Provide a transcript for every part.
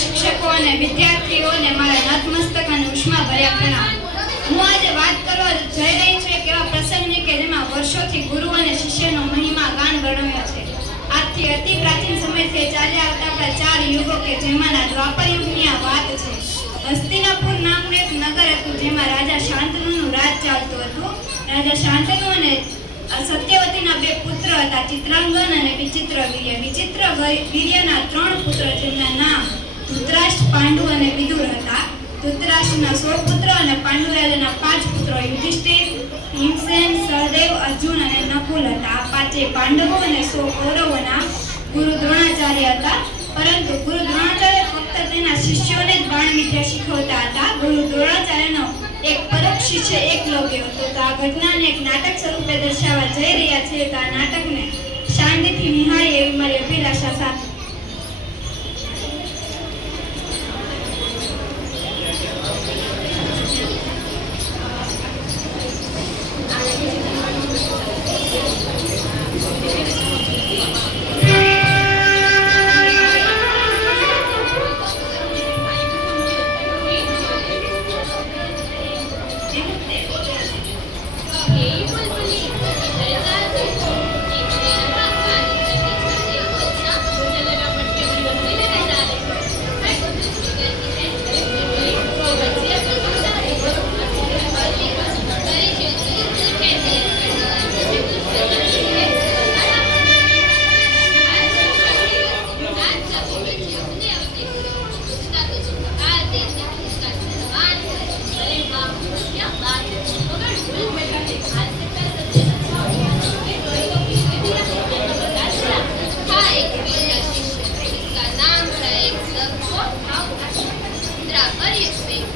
शिक्षकों ने विद्यार्थीओं ने मारा नतमस्तक અને ઉષ્માભર્યા પ્રણામ। હું આજે વાત કરવા જઈ રહી છું એક એવા પ્રસંગની કે જેમાં વર્ષોથી ગુરુ અને શિષ્યનો મહિમા ગાન વર્ણવ્યો છે। આજથી અતિ પ્રાચીન સમયથી ચાલ્યા આવતા આપણા ચાર યુગો કે જેમાંના દ્વાપર યુગની આ વાત છે। હસ્તિનાપુર નામનું એક નગર હતું જેમાં રાજા શાંતનુનું રાજ ચાલતું હતું। રાજા શાંતનુ અને સત્યવતીના બે પુત્ર હતા, ચિત્રાંગન અને વિચિત્રવીર્ય। વિચિત્રવીર્યના ત્રણ પુત્ર જેમના નામ ધૃતરાષ્ટ્ર, પાંડુ અને વિદુર હતા। ધૃતરાષ્ટ્રના 16 પુત્ર અને પાંડુરાજાના 5 પુત્રો યુધિષ્ઠિર, ભીમસેન, સહદેવ, અર્જુન અને નકુલ હતા। આ પાંચે પાંડવો અને 100 કૌરવોના ગુરુ દ્રોણાચાર્ય હતા। પરંતુ ગુરુ દ્રોણાચાર્ય ફક્ત તેના શિષ્યોને જ બાણ વિદ્યા શીખવતા હતા। ગુરુ દ્રોણાચાર્યનો એક પરોક્ષ શિષ્ય એકલવ્ય હતો। તો આ ઘટનાને એક નાટક સ્વરૂપે દર્શાવવા જઈ રહ્યા છે। તો આ નાટકને શાંતિથી નિહાળી એવી મારી અભિલાષા સાથે।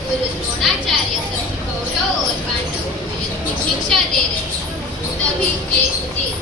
गुरु द्रोणाचार्य सभी कौरवों और पांडवों को युद्ध की शिक्षा दे रहे हैं। तभी एक दिन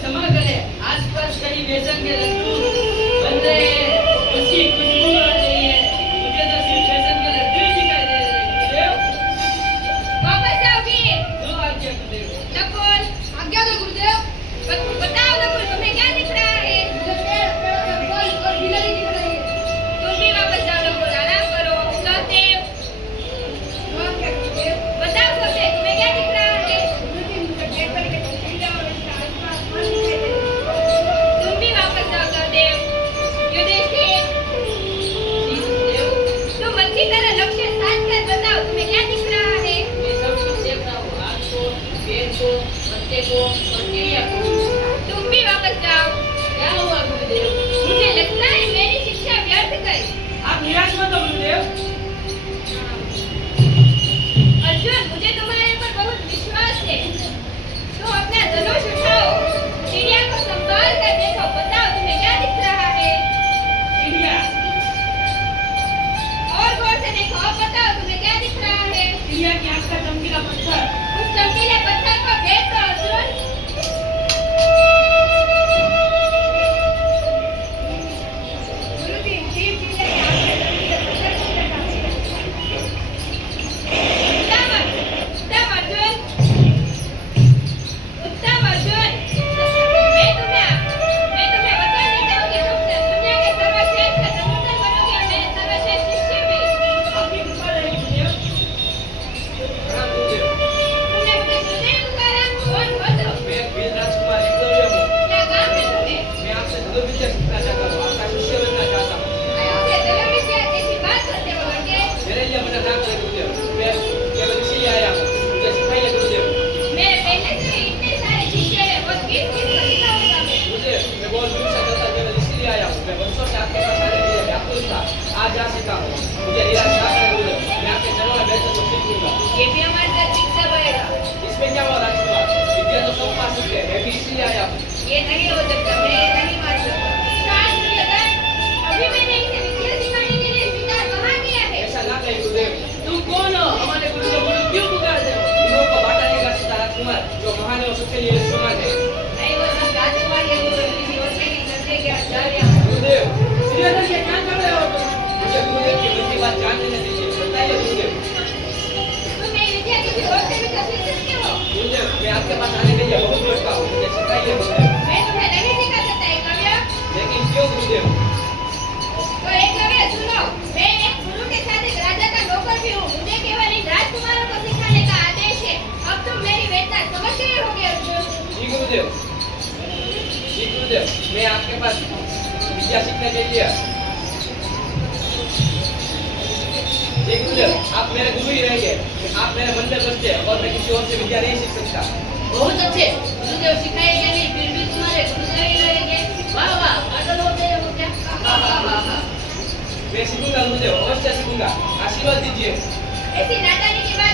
क्षमा करें, आसपास कहीं बेचन के लड्डू बन रहे हैं, उसकी खुशबू आ रही है। मुझे तो सिर्फ बेचन के लड्डू ही दिखाई दे रहे हैं। वापस आओ वीर। दो आज्ञा गुरुदेव। नकुल, आज्ञा दो गुरुदेव। बताओ नकुल, तुम्हें क्या दिख रहा है? मुझे पेड़ और बिल्ली दिख रही है। तुम भी वापस जाओ नकुल, आराम करो। सौदेव, बताओ सौदेव, तुम्हें क्या दिख रहा है? तुम भी वापस जाओ सौदेव। युधिष्ठिर, तुम अच्छी तरह लक्ष्य साध कर बताओ, तुम्हें क्या दिख रहा है? मैं सब कुछ देख रहा हूँ, आग को, पेड़ को, पत्ते को और चिड़िया को। तुम भी वापस जाओ। क्या हुआ गुरुदेव? मुझे लगता है मेरी शिक्षा व्यर्थ गई। आप निराश मत हो गुरुदेव। अर्जुन, मुझे तुम्हारे पर बहुत विश्वास है। तुम अपना धनुष उठाओ, चिड़िया को संभाल कर देखो। बताओ तुम्हें क्या दिख रहा है? चिड़िया। और गौर से देखो, अब बताओ तुम्हें क्या दिख रहा है? चिड़िया की आँख का चमकीला पत्थर। उस चमकीले पत्थर को भेद दो अर्जुन। गुरुजी, जीव चिड़िया की आँख के चमकीले पत्थर को दिखाते हैं। उत्तम अर्जुन, मैं तुम्हें वचन देता हूँ कि तुम दुनिया के सर्वश्रेष्ठ समुद्र बनोगे और मेरे सर्वश्रेष्ठ शिष्य भी। आपकी कृपा रहेगी गुरुदेव। प्रणाम गुरुदेव। ये नहीं हो सकता, मैं नहीं मान सकता। शांत दुर्योधन, अभी मैंने इसे विद्या सिखाने के लिए स्वीकार कहाँ किया है? ऐसा ना कहे गुरुदेव। तुम कौन हो? हमारे गुरु को गुरु क्यों पुकारते हो? गुरुओं को बांटा नहीं कर सकता राजकुमार, जो महान है वो सबके लिए समान है। नहीं, वो सब राजकुमार या गुरु किसी और से नहीं करते क्या आचार्य? गुरुदेव, दुर्योधन ये क्या कर रहे हो तुम? मुझे गुरुदेव की बड़ी बात जानने नहीं दीजिए। बताइए गुरुदेव। तुम ये विद्या किसी और से भी तो सीख सकते हो। गुरुदेव, मैं आपके पास आने के लिए बहुत सोचता हूँ। मुझे सिखाइए गुरुदेव। मैं तुम्हें नहीं सिखा सकता एकलव्य। लेकिन क्यों गुरुदेव? तो एकलव्य सुनो, मैं एक गुरु के साथ एक राजा का नौकर भी हूँ। मुझे केवल इन राजकुमारों को सिखाने का आदेश है। अब तुम मेरी वेदना समझ गए होगे अर्जुन। जी गुरुदेव। जी गुरुदेव, मैं आपके पास विद्या सीखने के लिए। जी गुरुदेव, आप मेरे गुरु ही रहेंगे। आप मेरे मन में बसते और मैं किसी और से विद्या नहीं सीख सकता। बहुत अच्छे, गुरुदेव सिखाएंगे नहीं, फिर भी तुम्हारे गुरुदेव ही रहेंगे। वाह वाह, पागल हो गए हो क्या? मैं सीखूंगा गुरुदेव, अवश्य सीखूंगा। आशीर्वाद दीजिए। ऐसी नादानी की बात